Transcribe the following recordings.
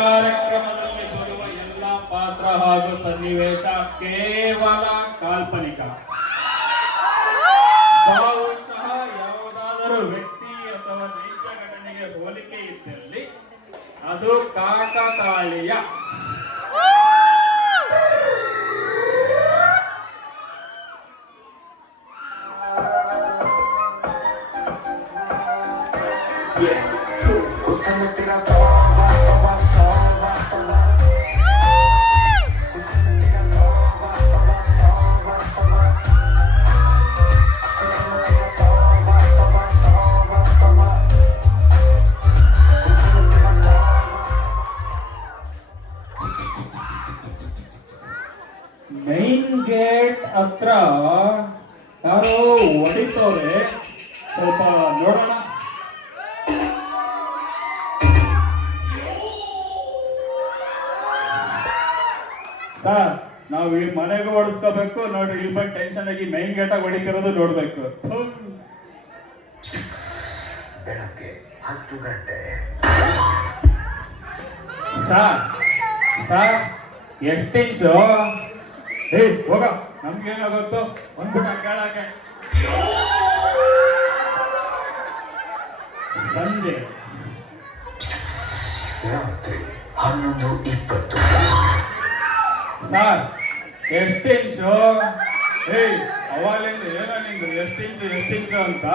ಕಾರ್ಯಕ್ರಮದಲ್ಲಿ ಬರುವ ಎಲ್ಲ ಪಾತ್ರ ಹಾಗೂ ಸನ್ನಿವೇಶ ಕೇವಲ ಕಾಲ್ಪನಿಕ. ಬಹುಶಃ ಯಾವುದಾದರೂ ವ್ಯಕ್ತಿ ಅಥವಾ ನೈಜ ಘಟನೆಗೆ ಹೋಲಿಕೆ ಇದ್ದಲ್ಲಿ ಅದು ಕಾಕತಾಳೀಯ. ಮೈನ್ ಗೇಟ್ ಹತ್ರ ಯಾರೋ ಹೊಡಿತವ್ರೆ, ಸ್ವಲ್ಪ ನೋಡೋಣ. ಸರ್, ನಾವು ಈ ಮನೆಗೂ ಹೊಡಿಸ್ಕೋಬೇಕು ನೋಡ್ರಿ. ಇಲ್ಲಿ ಬಂದು ಟೆನ್ಷನ್ ಆಗಿ ಮೈನ್ ಗೇಟ್ ಆಗಿ ಹೊಡಿತಿರೋದು ನೋಡ್ಬೇಕು. ಬೆಳಗ್ಗೆ 10 ಗಂಟೆ. ಸರ್ ಎಷ್ಟಿಂಚು? ಹೋಗ, ನಮ್ಗೇನಾಗುತ್ತೋ ಒಂದ್ಬಿಟ್ಟ ಕೇಳಕ್ಕೆ. ಸಂಜೆ ರಾತ್ರಿ 11:20. ಸರ್ ಎಷ್ಟಿಂಚು? ಅವಾಗಲಿಂದ ಏನೋ ನಿಂದು ಎಷ್ಟಿಂಚು ಅಂತ.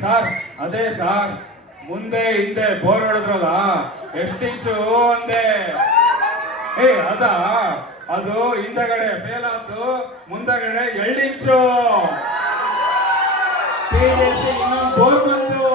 ಸರ್ ಅದೇ ಸರ್, ಮುಂದೆ ಹಿಂದೆ ಬೋರ್ ಹೊಡೆದ್ರಲ್ಲ, ಎಷ್ಟಿಂಚು ಅಂದೆ. ಅದು ಹಿಂದಗಡೆ ಫೇಲ್ ಆಯ್ತು, ಮುಂದಗಡೆ 2 ಇಂಚು. ಇನ್ನೊಂದು ಬೋರ್ ಬಂತು.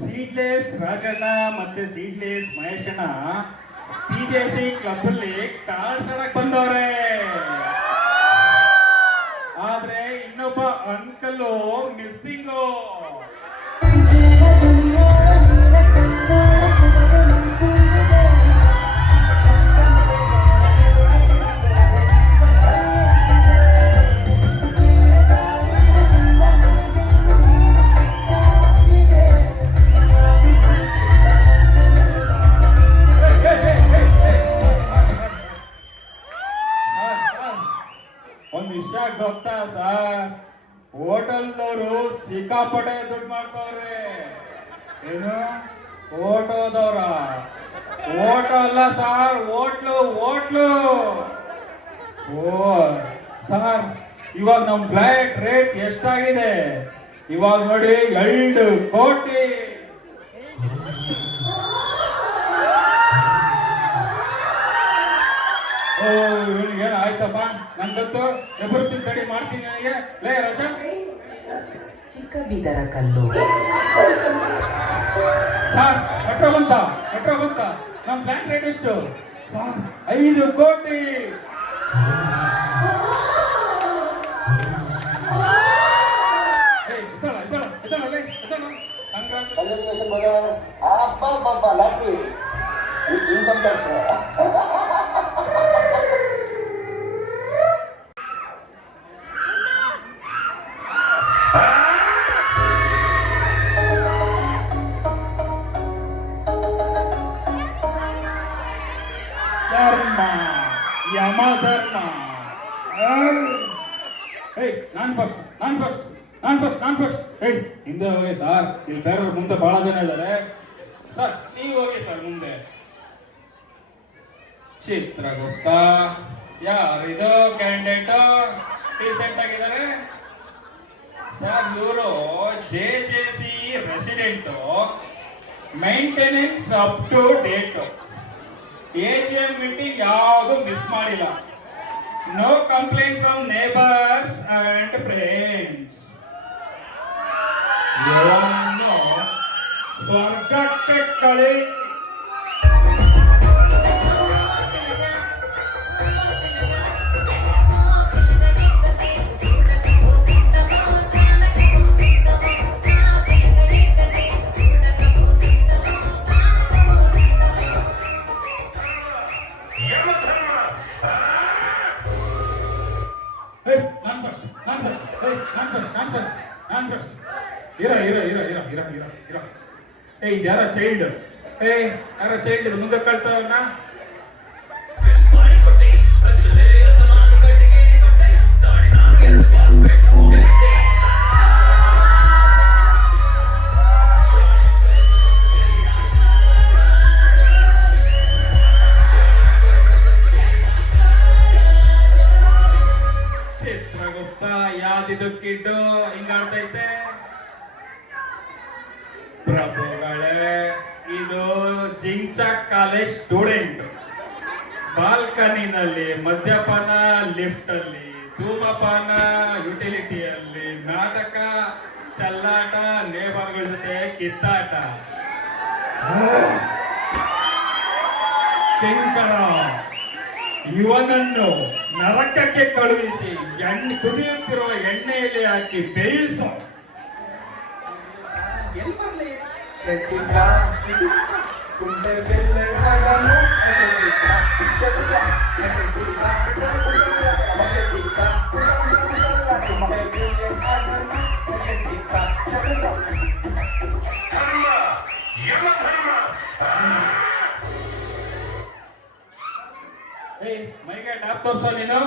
ಸೀಡ್ಲೆಸ್ ರಾಜಣ್ಣ ಮತ್ತೆ ಸೀಡ್ಲೆಸ್ ಮಹೇಶಣ್ಣ PJC ಕ್ಲಬ್ ಅಲ್ಲಿ ಕಾರ್ಡ್ಸ್ ಆಡಕ್ ಬಂದವ್ರೆ. ಆದ್ರೆ ಇನ್ನೊಬ್ಬ ಅಂಕಲ್ ಮಿಸ್ಸಿಂಗು. ಒಂದ್ ವಿಷಯ ಗೊತ್ತಾ ಸರ್? ಹೋಟೆಲ್ದವರು ಸಿಕ್ಕಾಪಟ್ಟೆ ದುಡ್ಡು ಮಾಡ್ತಾವ್ರೆ. ಏನು ಓಟೋದವ್ರ? ಓಟೋ ಅಲ್ಲ ಸರ್, ಹೋಟ್ಲು. ಓ ಸರ್, ಇವಾಗ ನಮ್ ಫ್ಲೈಟ್ ರೇಟ್ ಎಷ್ಟಾಗಿದೆ ಇವಾಗ ನೋಡಿ? 2 ಕೋಟಿ. ಏನ್ ಆಯ್ತಪ್ಪ, ನನ್ ಗೊತ್ತು, ಎಬ್ಬರಿಸ್ತೀನಿ ತಡಿ, ಮಾಡ್ತೀನಿ ನನಗೆ. ಲೇ ರಜಾ, ಚಿಕ್ಕ ಬೀದರ ಕಲ್ಲು. ಸರ್ ಮೆಟ್ರೋ ಬಂತ. ನಮ್ ಫ್ಲಾಟ್ ರೇಟ್ ಎಷ್ಟು ಸರ್? 5 ಕೋಟಿ. Income tax. ಯಮಧರ್ಮ. ನಾನ್ ಫಸ್ಟ್. ಹಿಂದೆ ಹೋಗಿ ಸರ್, ಇಲ್ಲಿ ಬೇರೆಯವ್ರ ಮುಂದೆ ಬಹಳ ಜನ ಇದ್ದಾರೆ ಸರ್. ನೀವು ಹೋಗಿ ಸರ್ ಮುಂದೆ. ಚಿತ್ರಗುಪ್ತ ಯಾರಿದು ಕ್ಯಾಂಡಿಡೇಟ್? ರೀಸೆಂಟ್ ಆಗಿದ್ದಾರೆ ಸರ್. ಇವರು JJC resident, maintenance up to date. AGM meeting ಯಾವುದು ಮಿಸ್ ಮಾಡಿಲ್ಲ. No complaint from neighbours and friends. ಇವನನ್ನು ಸ್ವರ್ಗಕ್ಕೆ ಕಳಿ. ಯಾರ ಚೈಲ್ಡ್ ಯಾರ ಚೈಲ್ಡ್ ಇದು ಮುಂದೆ ಕಳ್ಸವನ್ನ. ಚಿತ್ರಗುಪ್ತ ಯಾವ್ದಿದು ಕಿಡ್ಡು ಹಿಂಗಾಡ್ತೈತೆ. ಪ್ರಭುಗಳೇ, ಇದು ಜಿಂಚಾಕ್ ಕಾಲೇಜ್ ಸ್ಟೂಡೆಂಟ್. ಬಾಲ್ಕನಿನಲ್ಲಿ ಮದ್ಯಪಾನ, ಲಿಫ್ಟ್ ಅಲ್ಲಿ ಧೂಮಪಾನ, ಯುಟಿಲಿಟಿಯಲ್ಲಿ ನಾಟಕ, ಚಲ್ಲಾಟ, ನೇಬರ್ಗಳ ಜೊತೆ ಕಿತ್ತಾಟ. ಶಂಕರ, ಇವನನ್ನು ನರಕಕ್ಕೆ ಕಳುಹಿಸಿ ಕುದಿಯುತ್ತಿರುವ ಎಣ್ಣೆಯಲ್ಲಿ ಹಾಕಿ ಬೇಯಿಸೋ. ಮೈಗೆ ಟ್ಯಾಪ್ ತೋರ್ಸೋ ನೀನು.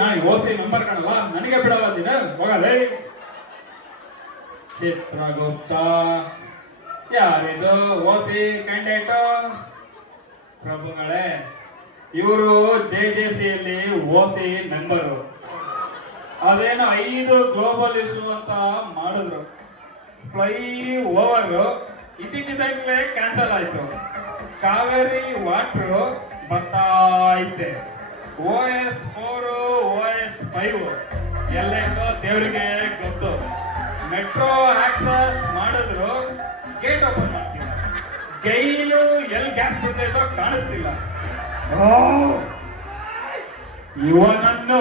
ನಾನು ಓಸಿ ನಂಬರ್ ಕಾಣಲ್ಲ, ನನಗೆ ಬಿಡಲ್ಲ ನೀನು, ಹೋಗಲೇ. ಚಿತ್ರಗುಪ್ತ, ಯಾರಿದು ಓಸಿ ಕ್ಯಾಂಡಿಡೇಟ್? ಪ್ರಭುಗಳೇ, ಇವರು JJCಯಲ್ಲಿ ಓಸಿ ಮೆಂಬರು. ಅದೇನೋ 5 ಗ್ಲೋಬಲ್ ಇಶ್ಯೂ ಅಂತ ಮಾಡಿದ್ರು. ಫ್ಲೈ ಓವರ್ ಇದಕ್ಕಿದ್ದಾಗಲೇ ಕ್ಯಾನ್ಸಲ್ ಆಯ್ತು. ಕಾವೇರಿ ವಾಟ್ರು ಬರ್ತಾ ಐತೆ. OS4 OS5 ಎಲ್ಲೆಂದೋ ದೇವರಿಗೆ ಗೊತ್ತು. ಮೆಟ್ರೋ ಆಕ್ಸಸ್ ಮಾಡಿದ್ರು, ಗೇಟ್ ಓಪನ್ ಮಾಡ್ತಿಲ್ಲ. ಗೈಲು ಎಲ್ಲಿ ಗ್ಯಾಸ್ ಬಿಡ್ತೈತೋ ಕಾಣಿಸ್ತಿಲ್ಲ. ಇವನನ್ನು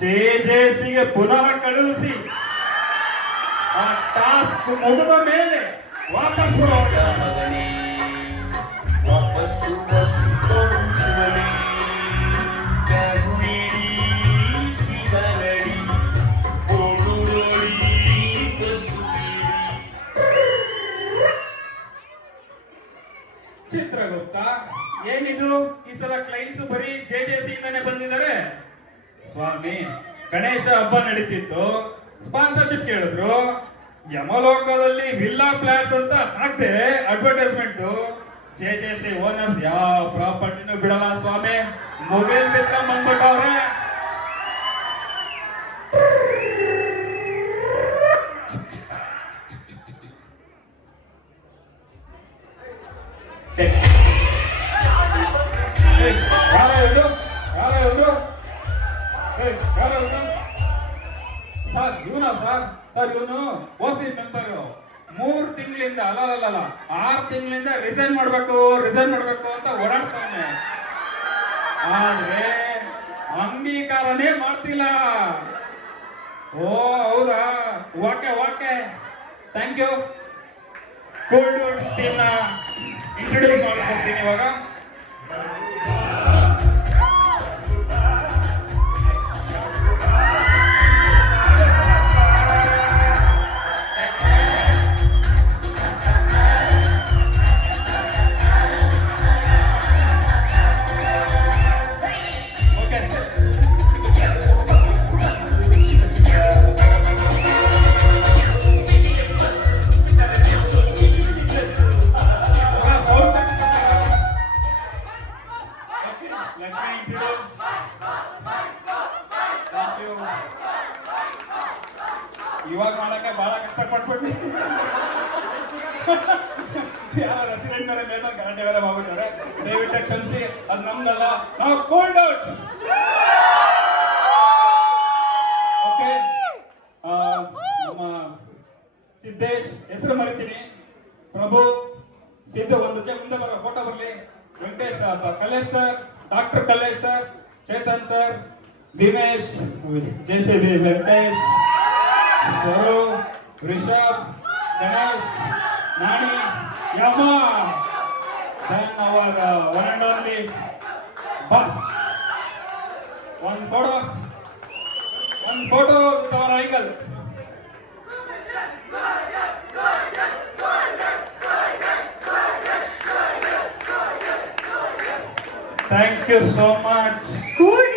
JJCಗೆ ಪುನಃ ಕಳುಹಿಸಿ ಆ ಟಾಸ್ಕ್ ಮುಗಿದ ಮೇಲೆ ವಾಪಸ್ ಚಿತ್ರಗುಪ್ತ, ಏನಿದು ಈ ಸಲ ಕ್ಲೈಂಟ್ಸ್ ಬರೀ JJC ಇಂದಾನೆ ಬಂದಿದ್ದಾರೆ. ಸ್ವಾಮಿ, ಗಣೇಶ ಹಬ್ಬ ನಡೀತಿತ್ತು, ಸ್ಪಾನ್ಸರ್ಶಿಪ್ ಕೇಳಿದ್ರು. ಯಮಲೋಕದಲ್ಲಿ ವಿಲ್ಲಾ ಫ್ಲಾಟ್ಸ್ ಅಂತ ಹಾಕ್ದೆ ಅಡ್ವರ್ಟೈಸ್ಮೆಂಟ್. JJC ಓನರ್ಸ್ ಯಾವ ಪ್ರಾಪರ್ಟಿನೂ ಬಿಡಲ್ಲ ಸ್ವಾಮಿ. ಮೊಬೈಲ್ ಬಿಟ್ಕೊಂಡ್ ಬಂದ್ಬಿಟ್ಟವ್ರೆ. ಸರ್ ಇವನು ಓಸಿ ಮೆಂಬರು. 3 ತಿಂಗಳಿಂದ ಅಲ್ಲ 6 ತಿಂಗಳಿಂದ ರಿಸೈನ್ ಮಾಡ್ಬೇಕು ಅಂತ ಓಡಾಡ್ತಾನೆ. ಆದ್ರೆ ಅಂಗೀಕಾರನೇ ಮಾಡ್ತಿಲ್ಲ. ಓ ಹೌದಾ, okay thank you. Cold steam ನ ಇಂಟ್ರೊಡ್ಯೂಸ್ ಮಾಡ್ಕೊಡ್ತೀನಿ ಇವಾಗ. ಇವಾಗ ಮಾಡಕ್ಕೆ ಬಹಳ ಕಷ್ಟಪಟ್ಬಿಟ್ಟು ಯಾರ ರೆಸಿಡೆಂಟ್ ಮೇಲೆ ಗಲಾಟೆ ಬೇರೆ ಮಾಡ್ಬಿಟ್ಟಾರೆ. ದಯವಿಟ್ಟು ಕ್ಷಮಿಸಿ, ಅದು ನಮ್ದಲ್ಲ, ನಾವು ಕೋಲ್ಡ್ ಔಟ್ಸ್. ಓಕೆ, ನಮ್ಮ ಸಿದ್ದೇಶ್ ಹೆಸರು ಮರಿತೀನಿ, ಪ್ರಭು ಸಿದ್ದು ಒಂದು ಮುಂದೆ ಬರೋ ಫೋಟೋ ಬರಲಿ. Venkatesh, Kalesh sir, doctor Kalesh sir, Chetan sir, Bheemesh, JCB Venkatesh, Swaru, Rishab, Ganesh, Nani, Yama, then our one and only boss. One photo with our angle. Thank you so much. Cool